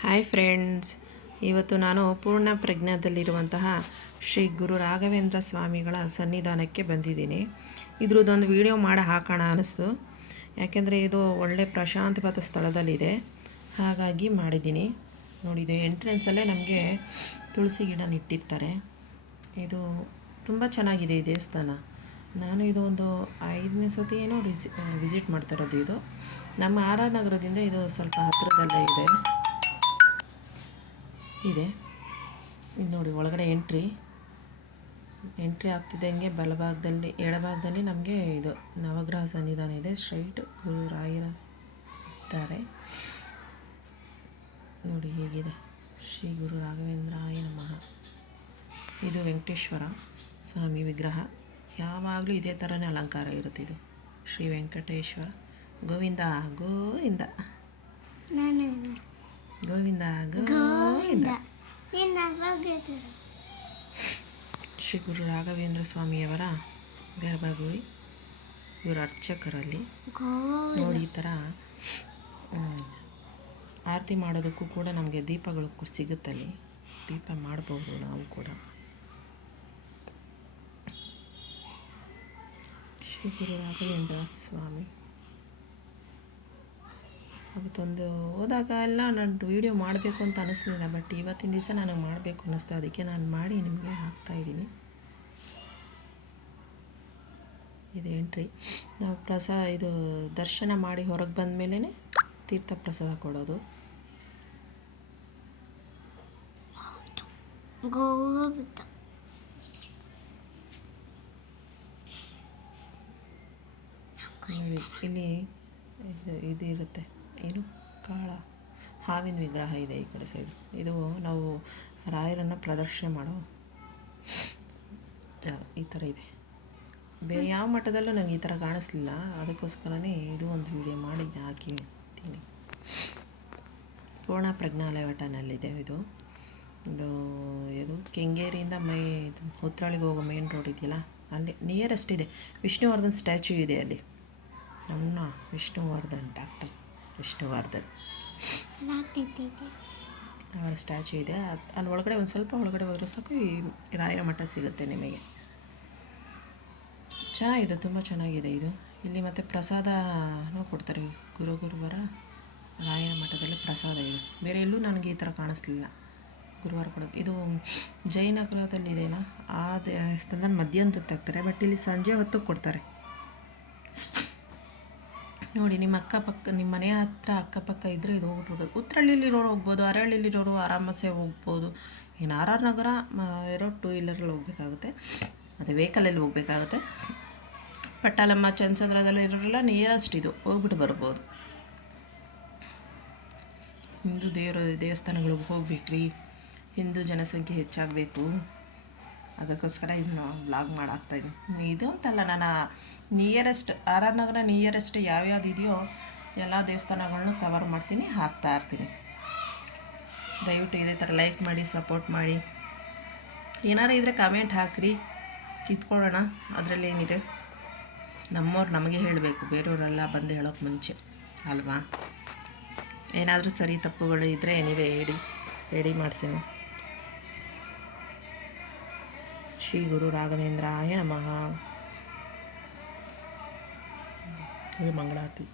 Hi friends ಇವತ್ತು ನಾನು ಪೂರ್ಣ ಪ್ರಜ್ಞಾದಲ್ಲಿರುವಂತಹ ಶ್ರೀ ಗುರು ರಾಘವೇಂದ್ರ ಸ್ವಾಮಿಗಳ ಸನ್ನಿಧಾನಕ್ಕೆ ಬಂದಿದ್ದೀನಿ. ಇದ್ರದ್ದೊಂದು ವಿಡಿಯೋ ಮಾಡಿ ಹಾಕೋಣ ಅನ್ನಿಸ್ತು ಯಾಕೆಂದರೆ ಇದು ಒಳ್ಳೆ ಪ್ರಶಾಂತವಾದ ಸ್ಥಳದಲ್ಲಿದೆ. ಹಾಗಾಗಿ ಮಾಡಿದ್ದೀನಿ. ನೋಡಿ, ಇದು ಎಂಟ್ರೆನ್ಸಲ್ಲೇ ನಮಗೆ ತುಳಸಿ ಗಿಡ ನೆಟ್ಟಿರ್ತಾರೆ ಇದು ತುಂಬ ಚೆನ್ನಾಗಿದೆ ಈ ದೇವಸ್ಥಾನ. ನಾನು ಇದು ಒಂದು ಐದನೇ ಸತಿ ಏನೋ ರಿಸಿ ವಿಸಿಟ್ ಮಾಡ್ತಾ ಇರೋದು ಇದು. ನಮ್ಮ ಆರ್ ಆರ್ ನಗರದಿಂದ ಇದು ಸ್ವಲ್ಪ ಹತ್ತಿರದಲ್ಲೇ ಇದೆ. ಇದೆ. ಇದು ನೋಡಿ ಒಳಗಡೆ ಎಂಟ್ರಿ ಎಂಟ್ರಿ ಆಗ್ತಿದ್ದಂಗೆ ಬಲಭಾಗದಲ್ಲಿ ಎಡಭಾಗದಲ್ಲಿ ನಮಗೆ ಇದು ನವಗ್ರಹ ಸನ್ನಿಧಾನ ಇದೆ. ಸ್ಟ್ರೈಟ್ ಗುರು ರಾಯರ ಇದ್ದಾರೆ ನೋಡಿ ಹೀಗಿದೆ. ಶ್ರೀ ಗುರು ರಾಘವೇಂದ್ರಾಯ ನಮಃ. ಇದು ವೆಂಕಟೇಶ್ವರ ಸ್ವಾಮಿ ವಿಗ್ರಹ. ಯಾವಾಗಲೂ ಇದೇ ಥರನೇ ಅಲಂಕಾರ ಇರುತ್ತೆ ಇದು. ಶ್ರೀ ವೆಂಕಟೇಶ್ವರ. ಗೋವಿಂದ ಗೋವಿಂದ ಗೋವಿಂದ. ಗೋವಿಂದ. ಶ್ರೀ ಗುರು ರಾಘವೇಂದ್ರ ಸ್ವಾಮಿಯವರ ಗರ್ಭಗುರಿ ಇವರ ಅರ್ಚಕರಲ್ಲಿ ನೋಡಿ ಈ ಥರ ಆರತಿ ಮಾಡೋದಕ್ಕೂ ಕೂಡ ನಮಗೆ ದೀಪಗಳು ಸಿಗುತ್ತಲ್ಲಿ. ದೀಪ ಮಾಡ್ಬೋದು ನಾವು ಕೂಡ. ಶ್ರೀ ಗುರು ರಾಘವೇಂದ್ರ ಸ್ವಾಮಿ. ಅವತ್ತೊಂದು ಹೋದಾಗ ಎಲ್ಲ ನಾನು ವೀಡಿಯೋ ಮಾಡಬೇಕು ಅಂತ ಅನ್ನಿಸ್ಲಿಲ್ಲ ಬಟ್ ಇವತ್ತಿನ ದಿವಸ ನನಗೆ ಮಾಡಬೇಕು ಅನ್ನಿಸ್ತು ಅದಕ್ಕೆ ನಾನು ಮಾಡಿ ನಿಮಗೆ ಹಾಕ್ತಾಯಿದ್ದೀನಿ ಇದು ಎಂಟ್ರಿ ನಾವು ಪ್ರಸಾದ ಇದು ದರ್ಶನ ಮಾಡಿ ಹೊರಗೆ ಬಂದ ಮೇಲೆ ತೀರ್ಥ ಪ್ರಸಾದ ಕೊಡೋದು. ಇಲ್ಲಿ ಇದು ಇದು ಇರುತ್ತೆ. ಏನು? ಕಾಳ. ಹಾವಿನ ವಿಗ್ರಹ ಇದೆ ಈ ಕಡೆ ಸೈಡ್ ಇದು ನಾವು ರಾಯರನ್ನು ಪ್ರದರ್ಶನ ಮಾಡೋ ಈ ಥರ ಇದೆ. ಬೇರೆ ಯಾವ ಮಠದಲ್ಲೂ ನನಗೆ ಈ ಥರ ಕಾಣಿಸ್ಲಿಲ್ಲ. ಅದಕ್ಕೋಸ್ಕರನೇ ಇದು ಒಂದು ವಿಡಿಯೋ ಮಾಡಿ ಹಾಕಿದ್ದೀನಿ ಪೂರ್ಣ ಪ್ರಜ್ಞಾಲಯ ವಟನಲ್ಲಿದೆ ಇದು. ಇದು ಇದು ಕೆಂಗೇರಿಯಿಂದ ಮೈ ಇದು ಉತ್ರಾಳಿಗೆ ಹೋಗೋ ಮೇನ್ ರೋಡ್ ಇದೆಯಲ್ಲ? ಅಲ್ಲಿ ನಿಯರೆಸ್ಟ್ ಇದೆ. ವಿಷ್ಣುವರ್ಧನ್ ಸ್ಟ್ಯಾಚ್ಯೂ ಇದೆ ಅಲ್ಲಿ. ನಮ್ಮ ವಿಷ್ಣುವರ್ಧನ್ ಡಾಕ್ಟರ್ ವಿಷ್ಣುವರ್ಧನ್ ಅವರ ಸ್ಟ್ಯಾಚು ಇದೆ. ಅದ್- ಅಲ್ಲಿ ಒಳಗಡೆ ಒಂದು ಸ್ವಲ್ಪ ಒಳಗಡೆ ಹೋದ್ರೆ ಸಾಕು ಈ ರಾಯರ ಮಠ ಸಿಗುತ್ತೆ ನಿಮಗೆ. ಚೆನ್ನಾಗಿದೆ ತುಂಬ ಚೆನ್ನಾಗಿದೆ ಇದು. ಇಲ್ಲಿ ಮತ್ತು ಪ್ರಸಾದನೂ ಕೊಡ್ತಾರೆ. ಗುರು ಗುರುವಾರ ರಾಯರ ಮಠದಲ್ಲಿ ಪ್ರಸಾದ ಇದೆ. ಬೇರೆ ಎಲ್ಲೂ ನನಗೆ ಈ ಥರ ಕಾಣಿಸ್ಲಿಲ್ಲ. ಗುರುವಾರ ಕೊಡೋದು ಇದು ಜಯನಗರದಲ್ಲಿದೆನಾ? ಆ ದೇವಸ್ಥಾನದ ಮಧ್ಯಾಹ್ನದ ಹಾಕ್ತಾರೆ. ಬಟ್ ಇಲ್ಲಿ ಸಂಜೆ ಹೊತ್ತು ಕೊಡ್ತಾರೆ. ನೋಡಿ, ನಿಮ್ಮ ಅಕ್ಕಪಕ್ಕ ನಿಮ್ಮ ಮನೆ ಹತ್ರ ಅಕ್ಕಪಕ್ಕ ಇದ್ದರೆ ಇದು ಹೋಗ್ಬಿಡ್ಬೋದು ಉತ್ತರಳ್ಳಿಲಿರೋರು ಹೋಗ್ಬೋದು ಅರಳ್ಳಿಲಿರೋರು ಆರಾಮಸೆ ಹೋಗ್ಬೋದು. ಇನ್ನು ಆರ್ ಆರ್ ನಗರ ಇರೋ ಟೂ ವೀಲರಲ್ಲಿ ಹೋಗಬೇಕಾಗುತ್ತೆ. ಮತ್ತು ವೆಹಿಕಲಲ್ಲಿ ಹೋಗಬೇಕಾಗುತ್ತೆ. ಪಟ್ಟಾಲಮ್ಮ ಚಂದ್ರಸಂದ್ರದಲ್ಲಿ ಇರೋರೆಲ್ಲ ನಿಯರೆಸ್ಟ್ ಇದು. ಹೋಗ್ಬಿಟ್ಟು ಬರ್ಬೋದು. ಹಿಂದೂ ದೇವರ ದೇವಸ್ಥಾನಗಳಿಗೆ ಹೋಗ್ಬೇಕ್ರಿ. ಹಿಂದೂ ಜನಸಂಖ್ಯೆ ಹೆಚ್ಚಾಗಬೇಕು. ಅದಕ್ಕೋಸ್ಕರ ಇದನ್ನು ಬ್ಲಾಗ್ ಮಾಡಾಕ್ತಾಯಿದ್ದೀನಿ ಇದು ಅಂತಲ್ಲ ನಾನು nearest R R Nagar nearest ಯಾವ್ಯಾವ್ದು ಇದೆಯೋ ಎಲ್ಲ ದೇವಸ್ಥಾನಗಳನ್ನು ಕವರ್ ಮಾಡ್ತೀನಿ, ಹಾಕ್ತಾ ಇರ್ತೀನಿ. ದಯವಿಟ್ಟು ಇದೇ ಥರ ಲೈಕ್ ಮಾಡಿ ಸಪೋರ್ಟ್ ಮಾಡಿ. ಏನಾರು ಇದ್ದರೆ ಕಮೆಂಟ್ ಹಾಕ್ರಿ. ಕಿತ್ಕೊಳ್ಳೋಣ, ಅದರಲ್ಲಿ ಏನಿದೆ? ನಮ್ಮವ್ರು ನಮಗೆ ಹೇಳಬೇಕು, ಬೇರೆಯವರೆಲ್ಲ ಬಂದು ಹೇಳೋಕೆ ಮುಂಚೆ, ಅಲ್ವಾ? ಏನಾದರೂ ಸರಿ ತಪ್ಪುಗಳು ಇದ್ದರೆ ನೀವೇ ಹೇಳಿ ರೆಡಿ ಮಾಡಿಸಿನ. ಶ್ರೀ ಗುರು ರಾಘವೇಂದ್ರಾಯ ನಮಃ ಇದು ಮಂಗಳಾರತಿ